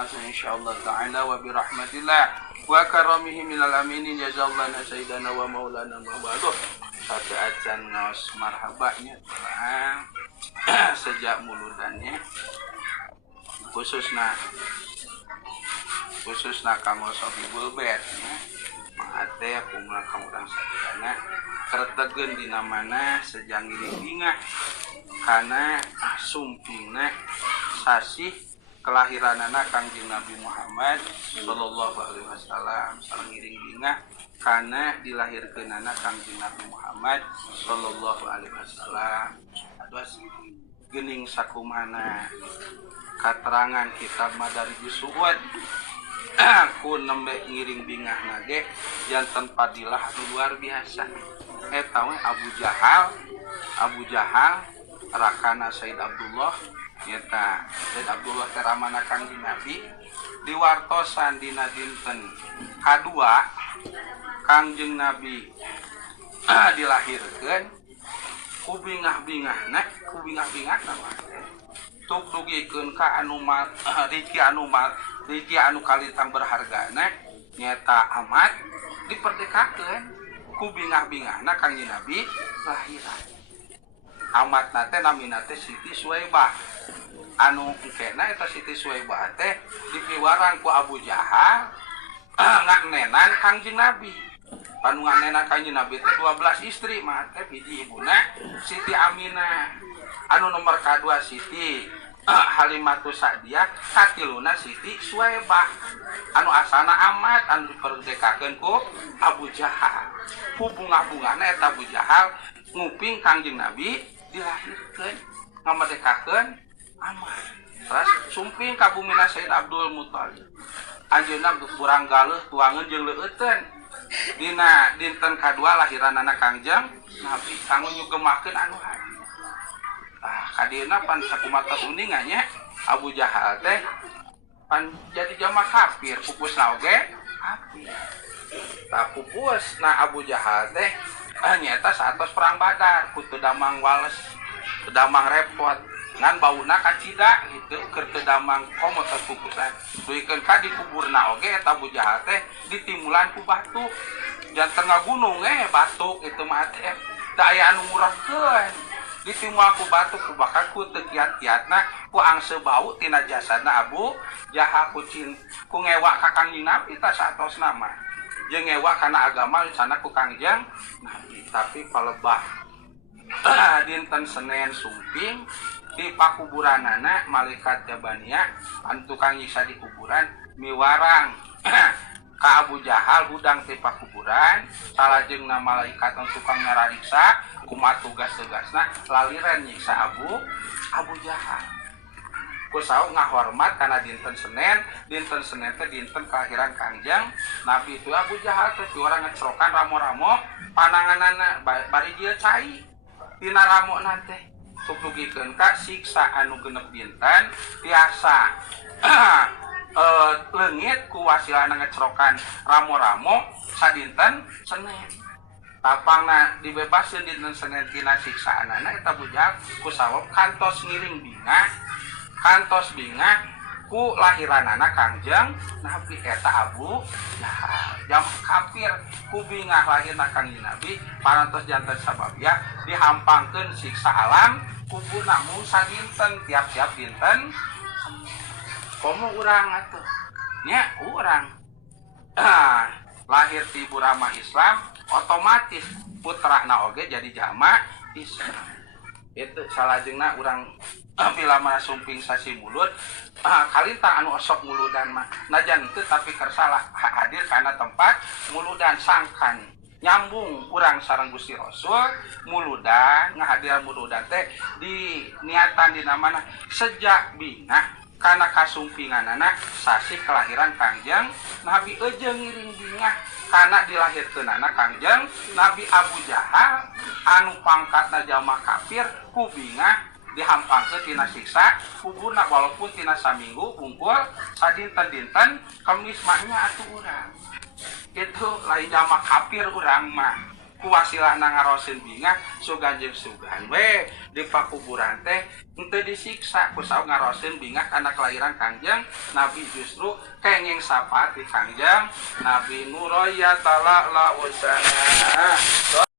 insyaallah ta'ala wa birahmatillah wa karamihi minal aminin jazallana sayyidana wa maulana Muhammaduh satu acan ngaos marhabanya telah sejak muludannya khususna kamu Sobibul Bet mate kumula kamu urang sadayana kertegen dina mana sejang dingah kana sumpingna sasih kelahiranana Kangjeng Nabi Muhammad sallallahu alaihi wasallam sareng ngiring dingah kana dilahirkeunana Kangjeng Nabi Muhammad sallallahu alaihi wasallam ados geuning sakumana katerangan kitab Madarijus Su'ud ku nembe ngiring bingah nage janten fadilah luar biasa eta we Abu Jahal rakana Said Abdullah eta Said Abdullah teh ramana Kangjeng Nabi diwartosan dina dinten kadua Kangjeng Nabi dilahirkeun ku bingah-bingahna tuk dugikeun ka Riki anu kalitang berhargana nyata amat diperdekakeun ku bingah-bingahna Kangjeng Nabi lahiran amat nate namina teh Siti Suwaibah anu engkena eta Siti Suwaibah teh dipiwaran ku Abu Jahal nganenan Kangjeng Nabi panu nganenan Kangjeng Nabi teh 12 istri mah teh hiji ibuna Siti Aminah anu nomor kadua Siti Halimatus Sa'diyah katiluna Siti Suwaibah anu asana amat anu diperdekakeun ku Abu Jahal hubungan-hubunganna eta Abu Jahal nguping Kangjeng Nabi dilahirkeun ngamerdekakeun amat terus sumping ka bumina Said Abdul Muthalib anjeunna kurang galeuh tuangeun jeung leueuteun dina dinten kadua lahiranana Kangjeng Nabi kanggo nyugemakeun anu hadi kadina pan sakumata uningan nya Abu Jahal teh pan jadi jama kafir pupusna oge kafir tah pupusna Abu Jahal teh nyaeta satos perang Badar ku teu damang wales teu damang repot ngan bauna kacida gitu keur teu damang komo teh pupusan duikeun ka di kuburna oge eta Abu Jahal teh ditimulan ku batu janten ngagunung batu kitu mah teh da aya anu murahkeun ditimul ku batu ku bakal ku teu kiat-kiatna ku angse bau tina jasadna Abu Jahal ku ngewa ka Kangjeng Nabi ta satosna mah jeung ngewa kana agama sana ku Kangjeng Nabi tapi palebah dinten Senin sumping di pakuburanana malaikat Jabaniyah anu tukang nyiksa di kuburan miwarang ka Abu Jahal hudang ti pakuburan salajengna malaikat anu tukang nyarariksa kumaha tugas-tugasna laliran nyiksa Abu Jahal kusaha ngahormat kana dinten Senin teh dinten kelahiran Kangjeng Nabi itu Abu Jahal teh orang ngecrokan ramo-ramo pananganana bari ieu cai dina ramona teh tuk dugikeun ka siksa anu genep dinten tiasa leungit ku wasilana ngecrokan ramo-ramo sadinten Senin tapangna dibebaskeun dinten Senin tina siksaanana eta Abu Jahal ku sabab kantos ngiring bingah ku lahiranana Kangjeng Nabi eta Abu Jahal jam kafir ku bingah lahirna Kangjeng Nabi parantos janten sababia dihampangkeun siksa alam kubur namun sadinten tiap-tiap dinten komo urang atuh nya urang lahir ti burama Islam otomatis putrana oge jadi jama Islam itu salajengna urang bila mana sumping sasi mulut kalita anu osok muludan mah najan teu tapi kersalah hadir kana tempat muludan sangkan nyambung urang sareng Gusti Rasul muludan ngahadiran muludan teh di niatan dina mana sejak bingah kana kasumpinganana sasi kelahiran Kangjeng Nabi ejeung ngiring bingah kana dilahirkeunana Kangjeng Nabi Abu Jahal anu pangkatna jalma kafir ku bingah dihampangkeun tina siksa kuburna walaupun tina saminggu bungkul sadinten-dinten kemis mahnya atuh urang itu lain jalma kafir urang mah kuasilah ngarosin bingah sugan jeung sugan we di pakuburan teh henteu disiksa ku saos ngarosin bingah kana kelahiran Kangjeng Nabi justru kenging sapati Kangjeng Nabi Nuroya tala la usana